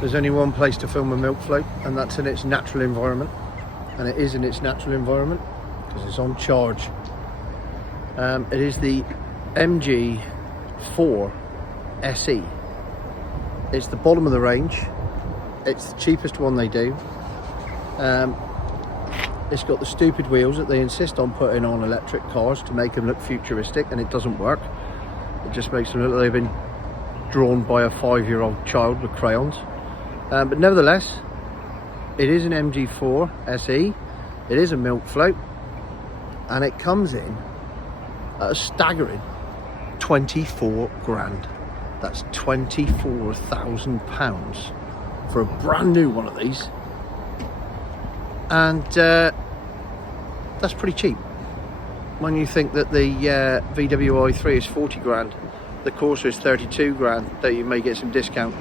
There's only one place to film a milk float, and that's in its natural environment. And it is in its natural environment because it's on charge. It is the MG4 SE. It's the bottom of the range. It's the cheapest one they do. It's got the stupid wheels that they insist on putting on electric cars to make them look futuristic, and it doesn't work. It just makes them look like they've been drawn by a 5-year-old child with crayons. But nevertheless, it is an MG4 SE. It is a milk float, and it comes in at a staggering 24 grand. That's £24,000 for a brand new one of these. And that's pretty cheap when you think that the VW i3 is 40 grand, the Corsa is 32 grand, that you may get some discount.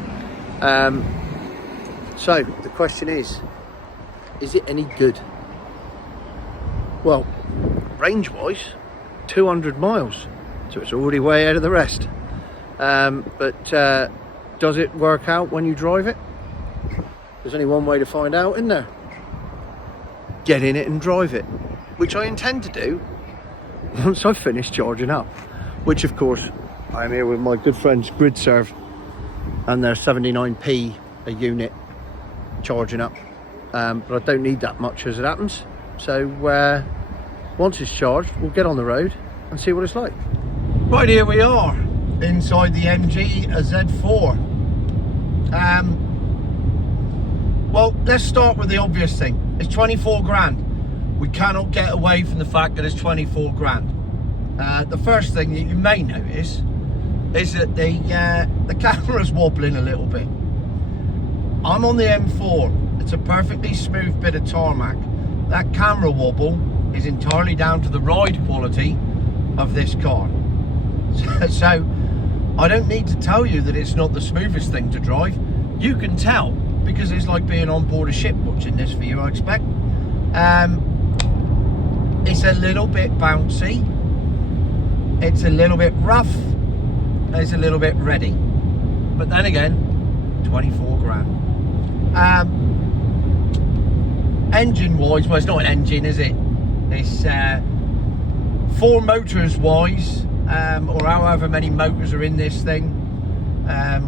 So the question is it any good? Well, range wise, 200 miles, so it's already way out of the rest. But does it work out when you drive it? There's only one way to find out, isn't there? Get in it and drive it, which I intend to do once I've finished charging up, which of course I'm here with my good friends GridServe, and they're 79p a unit charging up, but I don't need that much as it happens. So once it's charged, we'll get on the road and see what it's like. Right, here we are inside the MG Z4. Well, let's start with the obvious thing. It's 24 grand. We cannot get away from the fact that it's 24 grand. The first thing that you may notice is that the camera's wobbling a little bit. I'm on the M4. It's a perfectly smooth bit of tarmac. That camera wobble is entirely down to the ride quality of this car. So I don't need to tell you that it's not the smoothest thing to drive. You can tell, because it's like being on board a ship watching this for you, I expect. It's a little bit bouncy, it's a little bit rough, it's a little bit ready. But then again, 24 grand. Engine wise, well, it's not an engine, is it? It's 4 motors wise, or however many motors are in this thing,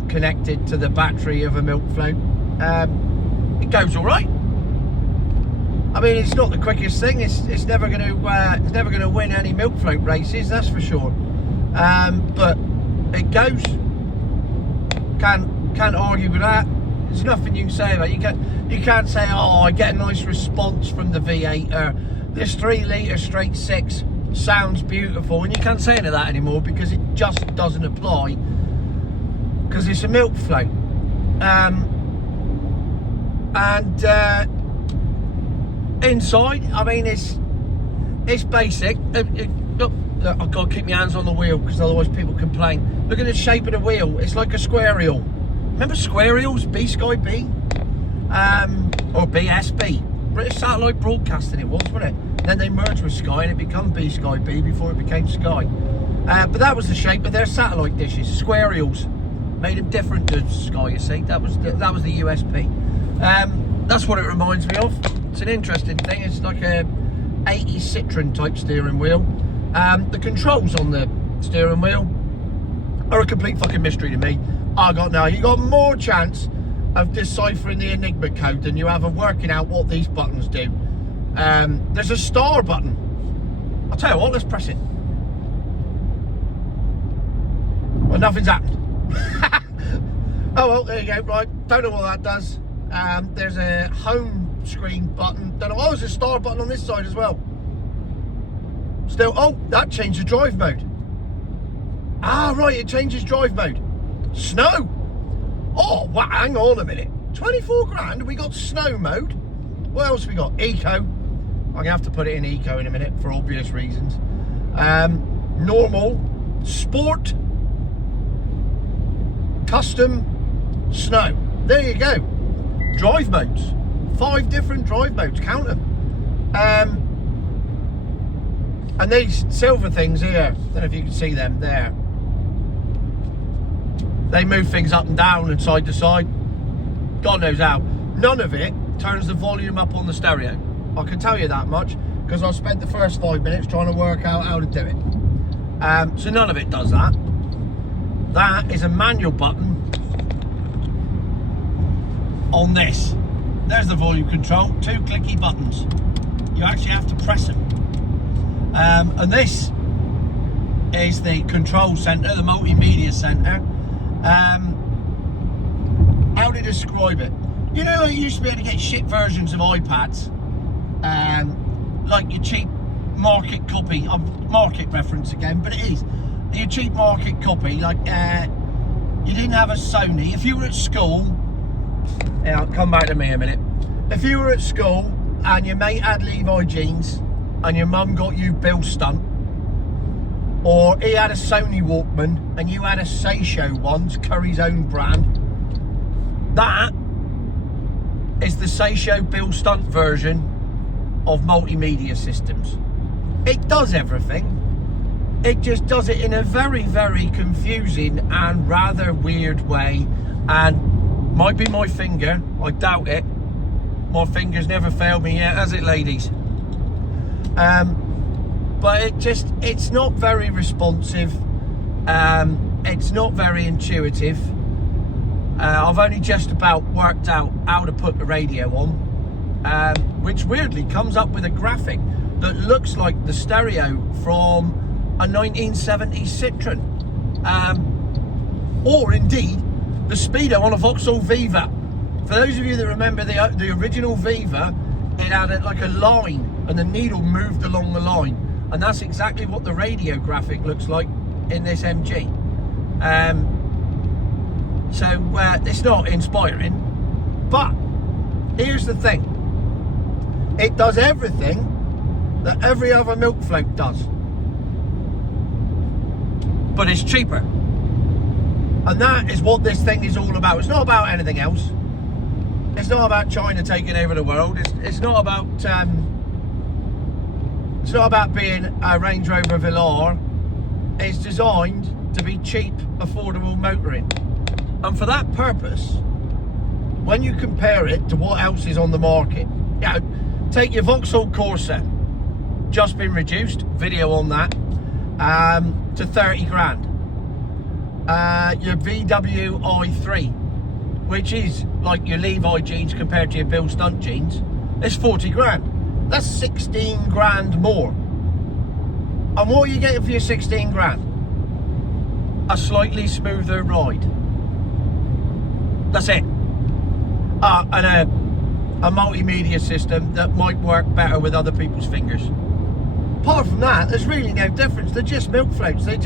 connected to the battery of a milk float. It goes all right. I mean, it's not the quickest thing. It's never going to win any milk float races, that's for sure. But it goes. Can't argue with that. There's nothing you can say about it. You can't say, oh, I get a nice response from the V8, or this 3 litre straight 6 sounds beautiful, and you can't say any of that anymore because it just doesn't apply, because it's a milk float. Inside, I mean, it's basic. Look, I've got to keep my hands on the wheel because otherwise people complain. Look at the shape of the wheel. It's like a square wheel. Remember square wheels? B-Sky B? Or BSB. British Satellite Broadcasting it was, wasn't it? Then they merged with Sky and it became B-Sky B before it became Sky. But that was the shape of their satellite dishes. Square wheels. Made them different to Sky, you see. That was the USP. That's what it reminds me of. It's an interesting thing. It's like a 80s Citroen type steering wheel. The controls on the steering wheel are a complete fucking mystery to me. You got more chance of deciphering the Enigma code than you have of working out what these buttons do. There's a star button. I'll tell you what, let's press it. Well, nothing's happened. Oh well, there you go. Right, don't know what that does. There's a home screen button. Don't know. Oh, there's a star button on this side as well. Still, oh, that changed the drive mode. Ah, right, it changes drive mode. Snow. Oh, wow, hang on a minute. 24 grand, we got snow mode. What else we got? Eco. I'm gonna have to put it in eco in a minute for obvious reasons. Normal, sport, custom, snow. There you go. Drive modes. 5 different drive modes, count them. And these silver things here, I don't know if you can see them there. They move things up and down and side to side. God knows how. None of it turns the volume up on the stereo. I can tell you that much, because I spent the first 5 minutes trying to work out how to do it. So none of it does that. That is a manual button on this. There's the volume control, 2 clicky buttons. You actually have to press them. And this is the control center, the multimedia center. How to describe it? You know, you used to be able to get shit versions of iPads, like your cheap market copy. Market reference again, but it is your cheap market copy. Like you didn't have a Sony. If you were at school, yeah, come back to me a minute. If you were at school and your mate had Levi jeans and your mum got you Bill Stunt, or he had a Sony Walkman and you had a Seisho ones, Curry's own brand, that is the Seisho Bill Stunt version of multimedia systems. It does everything. It just does it in a very, very confusing and rather weird way. And might be my finger, I doubt it. My finger's never failed me yet, has it, ladies? But it's not very responsive. It's not very intuitive. I've only just about worked out how to put the radio on, which weirdly comes up with a graphic that looks like the stereo from a 1970s Citroen, or indeed the speedo on a Vauxhall Viva. For those of you that remember the original Viva, it had like a line and the needle moved along the line, and that's exactly what the radio graphic looks like in this MG. So it's not inspiring, but here's the thing. It does everything that every other milk float does, but it's cheaper. And that is what this thing is all about. It's not about anything else. It's not about China taking over the world. It's not about being a Range Rover Velar. It's designed to be cheap, affordable motoring. And for that purpose, when you compare it to what else is on the market, take your Vauxhall Corsa, just been reduced, video on that, to 30 grand. Your VW i3, which is like your Levi jeans compared to your Bill Stunt jeans, it's 40 grand. That's 16 grand more. And what are you getting for your 16 grand? A slightly smoother ride. That's it. And a multimedia system that might work better with other people's fingers. Apart from that, there's really no difference. They're just milk floats. They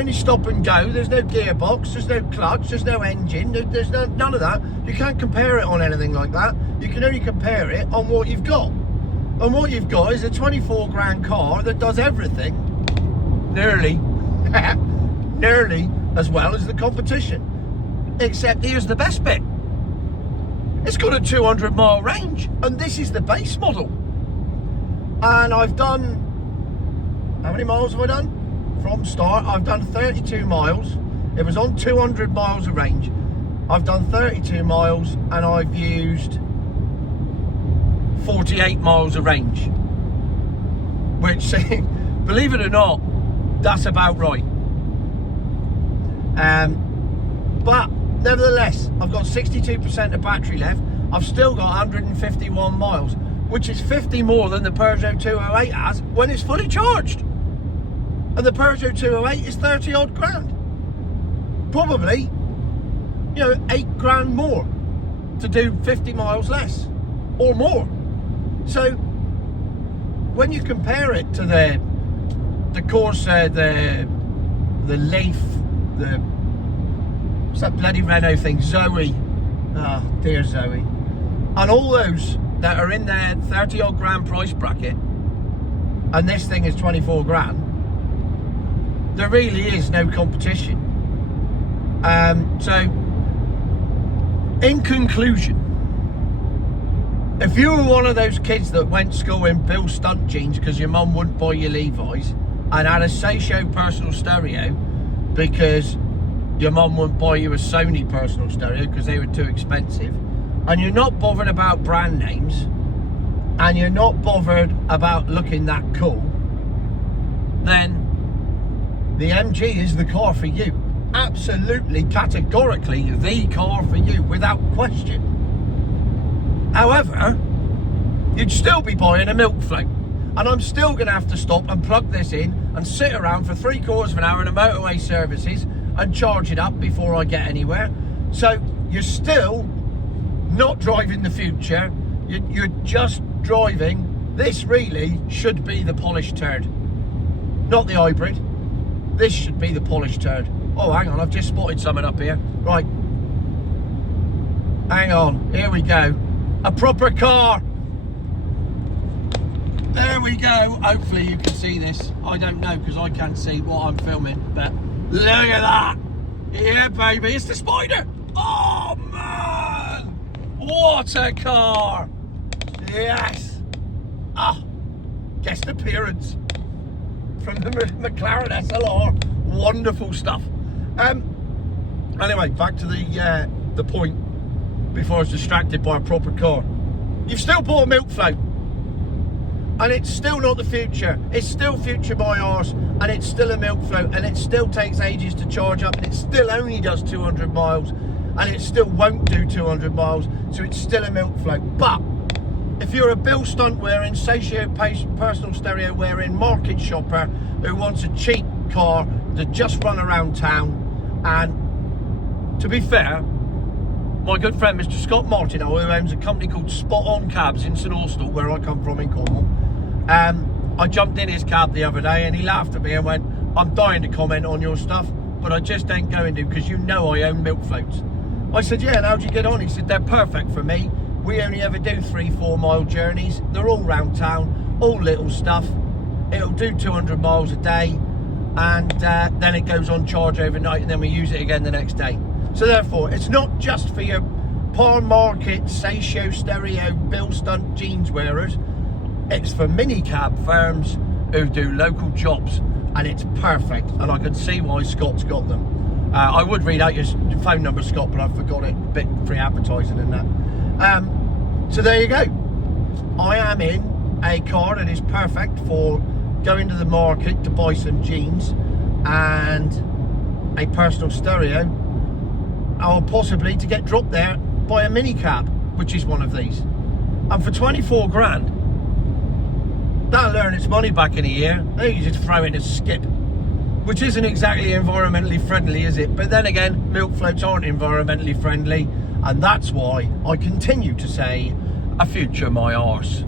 only stop and go. There's no gearbox, there's no clutch, there's no engine, there's none of that. You can't compare it on anything like that. You can only compare it on what you've got. And what you've got is a 24 grand car that does everything, nearly as well as the competition. Except here's the best bit. It's got a 200-mile range, and this is the base model. And I've done, how many miles have I done? From start, I've done 32 miles. It was on 200 miles of range. I've done 32 miles and I've used 48 miles of range. Which, believe it or not, that's about right. But nevertheless, I've got 62% of battery left. I've still got 151 miles, which is 50 more than the Peugeot 208 has when it's fully charged. And the Peugeot 208 is 30 odd grand. Probably, 8 grand more to do 50 miles less or more. So when you compare it to the Corsa, the Leaf, what's that bloody Renault thing, Zoe, dear Zoe, and all those that are in their 30 odd grand price bracket, and this thing is 24 grand, there really is no competition. So in conclusion, if you were one of those kids that went to school in Bill Stunt jeans because your mum wouldn't buy your Levi's and had a Seisho personal stereo because your mum wouldn't buy you a Sony personal stereo because they were too expensive, and you're not bothered about brand names, and you're not bothered about looking that cool, then the MG is the car for you. Absolutely, categorically, the car for you, without question. However, you'd still be buying a milk float, and I'm still going to have to stop and plug this in and sit around for 3/4 of an hour in a motorway services and charge it up before I get anywhere. So you're still not driving the future, you're just driving. This really should be the polished turd, not the hybrid. This should be the polished turd. Oh, hang on, I've just spotted something up here. Right, hang on, here we go. A proper car. There we go. Hopefully you can see this. I don't know because I can't see what I'm filming, but look at that. Yeah, baby, it's the Spider. Oh, man. What a car. Yes. Ah, guest appearance from the Mclaren SLR. Wonderful stuff. Anyway, back to the point before I was distracted by a proper car. You've still bought a milk float, and it's still not the future. It's still future by arse, and it's still a milk float, and it still takes ages to charge up, and it still only does 200 miles, and it still won't do 200 miles, so it's still a milk float. But if you're a bill stunt wearing, satiate personal stereo wearing market shopper who wants a cheap car to just run around town, and to be fair, my good friend Mr. Scott Martineau, who owns a company called Spot On Cabs in St Austell, where I come from in Cornwall, I jumped in his cab the other day and he laughed at me and went, "I'm dying to comment on your stuff, but I just ain't going to because you know I own milk floats." I said, "Yeah, and how'd you get on?" He said, "They're perfect for me. We only ever do 3-4 mile journeys. They're all round town, all little stuff. It'll do 200 miles a day, and then it goes on charge overnight, and then we use it again the next day." So therefore, it's not just for your par market, Satio stereo, bill stunt jeans wearers. It's for mini cab firms who do local jobs, and it's perfect. And I can see why Scott's got them. I would read out your phone number, Scott, but I forgot it. A bit free advertising and that. So there you go. I am in a car that is perfect for going to the market to buy some jeans and a personal stereo, or possibly to get dropped there by a mini cab, which is one of these. And for 24 grand, that'll earn its money back in a year. Then you just throw in a skip, which isn't exactly environmentally friendly, is it? But then again, milk floats aren't environmentally friendly, and that's why I continue to say, a future my arse.